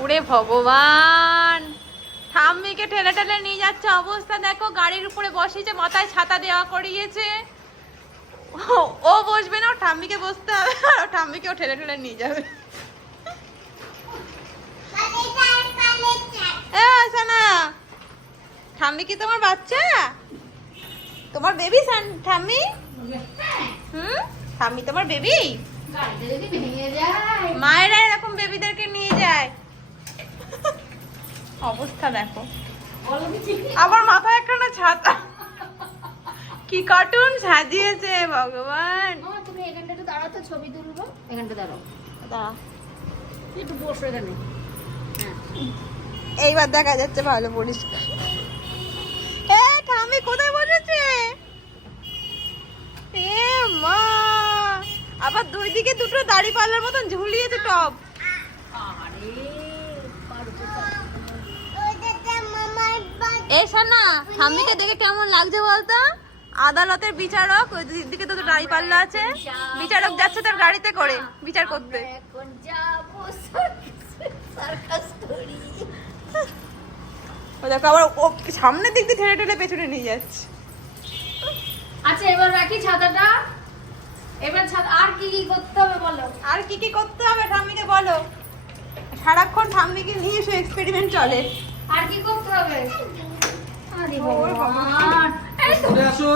ওরে ভগবান, ঠাম্মিকে ঠেলে ঠেলে নিয়ে যাচ্ছে, অবস্থা দেখো। গাড়ির উপরে বসিয়েছে, মাথায় ছাতা দেওয়া করিয়েছে। ও বসবে না, ঠাম্মিকে বসতে হবে, আর ঠাম্মিকেও ঠেলে ঠেলে নিয়ে যাবে। ঠাম্মি কি তোমার বাচ্চা? তোমার বেবি ঠাম্মি? ঠাম্মি তোমার বেবি? মায়েরা এরকম বেবিদেরকে নিয়ে যায়। অবস্থা দেখো, আবার মাথায় একটা ছাতা। কি কার্টুন সাজিয়েছে ভগবান। তুমি এখানটা একটু দাঁড়াও তো, ছবি তুলবো। এখানটা দাঁড়াও, দাঁড়া, একটু বসো এখানে। এইবার দেখা যাচ্ছে ভালো পরিষ্কার। ঠাম্মি কোথায় বসেছে? এ মা, আবার দুই দিকে দুটো দাড়ি পাল্লার মতন ঝুলিয়েছে টপ। এসা না, ঠাম্মিকে দেখে কেমন লাগছে বলতো? আদালতের বিচারক, ওই দিকে তো দাড়ি পাল্লা আছে, বিচারক যাচ্ছে তার গাড়িতে করে বিচার করতে। দেখো আবার ও সামনের দিক দিয়ে ঠেলে ঠেলে পেছনে নিয়ে যাচ্ছে। আচ্ছা এবার রাখি ছাতাটা। এবার আর কি কি করতে হবে বলো? আর কি কি করতে হবে ঠাম্মিকে বলো। সারাক্ষণ ঠাম্মিকে নিয়ে এসে এক্সপেরিমেন্ট চলে। আর কি করতে হবে? আরে ভগবান। ভগবান, এই তো আসো।